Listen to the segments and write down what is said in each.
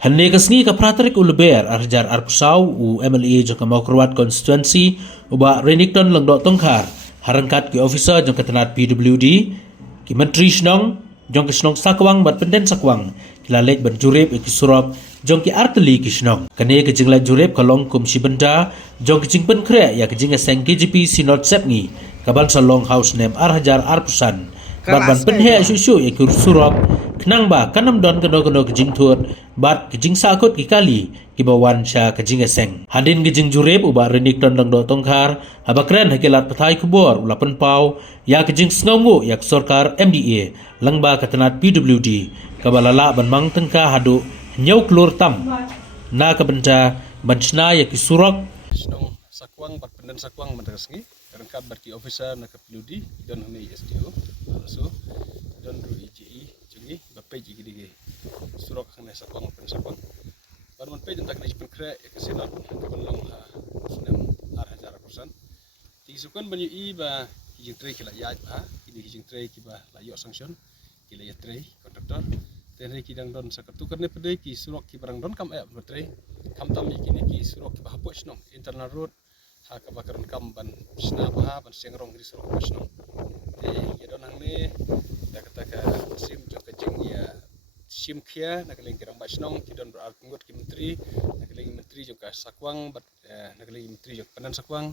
Hanne kasngi ka Patrick Ulber arjar arpusau u MLA jong Maukrowat constituency uba Renington Lengdok Tongkar harangkat ki officer jong ketenat PWD ki menteri snong jong ki snong sakwang bat penden sakwang kilalek ban jurep ki surop jong ki arteli ki snong kane ki jingla jurep kalong kum sibenda jong ki jingpen kre ya ki jinga seng KGP sinot sepngi kabal salong house name arhajar arpusan bat ban penhe isu ki surop kenang ba kanam don keno kijing thut bat kijing sakut ki kali ki bawan sha kijing eseng hadin kijing jurep uba Renington Lengdok Tongkar habakren hakilat pathai kubor ulapan pau ya kijing sngongu yak sorkar MDA langba katanat PWD kabalala ban mang tengka hadu nyau klur tam na kabenta banchna yak surok snong sakwang bat penden sakwang menderesngi rengkap berki officer na PWD don hame SDO so don ru IGI bapai jigi dige surok khane sakwang pen sakwang baru man pe jentak ni pen kre ya kesenat kebenong ha senem arhajar persen ti sukan banyu I ba hijing tre kila ya ha ini hijing tre ki ba layo sanction kila ya tre kontraktor tenre ki dang don sakatu karne pede ki surok ki barang don kam tre kam tam ki surok ki ba hapus nong internal road ha ka bakaran kam ban sna ba ban sengrong di surok hapus nong ya don hang ni da kata ka sim jong kajing ya sim kia nak leng kirang basnong kidon berarpungut ki menteri nak leng menteri juga sakwang bat nak leng menteri juga penan sakwang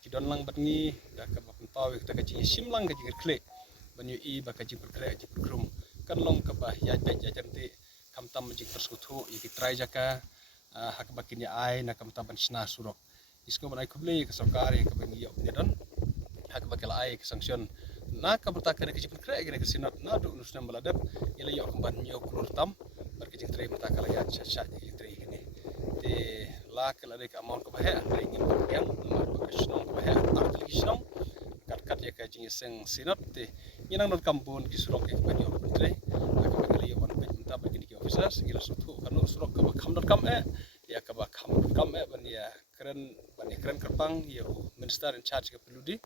kidon lang bat ngi da ka bapen pau kita kajing sim lang kajing klik banyu I ba kajing berkre kajing berkrum kan long ka ba ya pet ya janti kam tam jing persekutu I try jaka hak bakin ya ai nak kam tam ban sna surok isko ban ai kuble ka sarkar yang ka bangi yo nedon hak bakal ai ke sanction na ka bertakar ke jipun kre ke sinat na du nusna baladap ila yo kamban yo kulur tam bar ke jitri bertakar ya sha jitri ini te la kala de amount ko bahe andre ngin yang ma snong ko bahe artli snong kat ya ka jing seng sinat te inang don kampun ki surok ke ban yo menteri ka bakal yo ban minta bagi ki officer segala sutu kanu surok ka bakam don kam ya ka bakam kam ban ya keren kerpang yo minister in charge ke peludi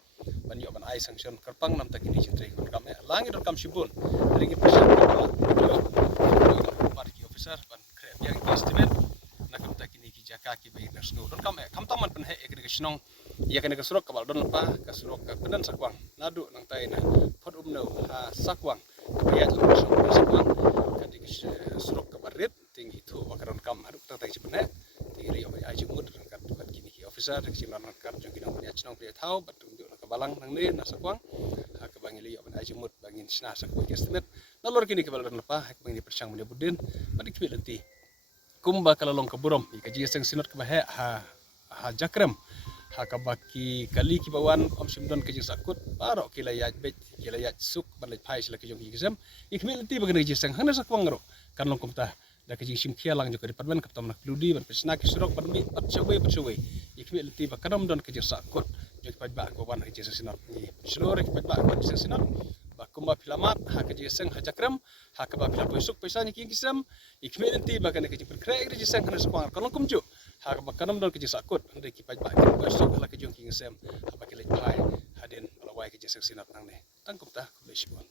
ban yo ban ai sanction kerpang nam tak ini cintri kam langi dor kam sibun ringi pesan par ki officer ban krep yang estimate nak kam tak ini ki jaka ki bayi narsno don kam taman pen he ke snong ya kena ke surok kabal don lepa ke surok ke penan sakwang nadu nang tai na pod umno ha sakwang ya tu sakwang kadi ke surok ke barit tinggi tu bakaran kam adu tak tai cipene tinggi yo ai jumud kan kini ki officer ke sinan kan jong kinang punya snong pria tau batung balang nang ni nasakwang ha ka bangi liyo ban ajumut bangin sna sakwang estimate nalor kini ke balan lepa hak bangi persang mun budin badik ki lenti kumba kala long ka burom ka ji seng sinot ka bahe ha jakrem ha ka baki kali ki bawan om simdon ke ji sakut baro kila ya bet kila ya suk ban le phai sila ke jong ki gesem ikmi lenti bagan ji seng hana sakwang ro kan long kumta da ke jing sim kia lang juga department kaptam nak ludi ban pesna ki surok ban mi pat chawai ikmi lenti ba kadam don ke ji sakut jok pajba ko ban ke ji sinot ni seluruh pajba ban ji sinot ba kumba filamat ha ke ji seng ha jakram ha ka ba filam besuk pesa ni ki gisem ikmi lenti ba kan ke ji perkre ke ji seng hana sakwang kan long kumju ha ka ba kadam don ke ji sakut ande ki pajba ke besuk la ke jong ki gisem ha ba ke le pai hadin alawai ke ji seng sinot nang ne tangkum ta ko besibon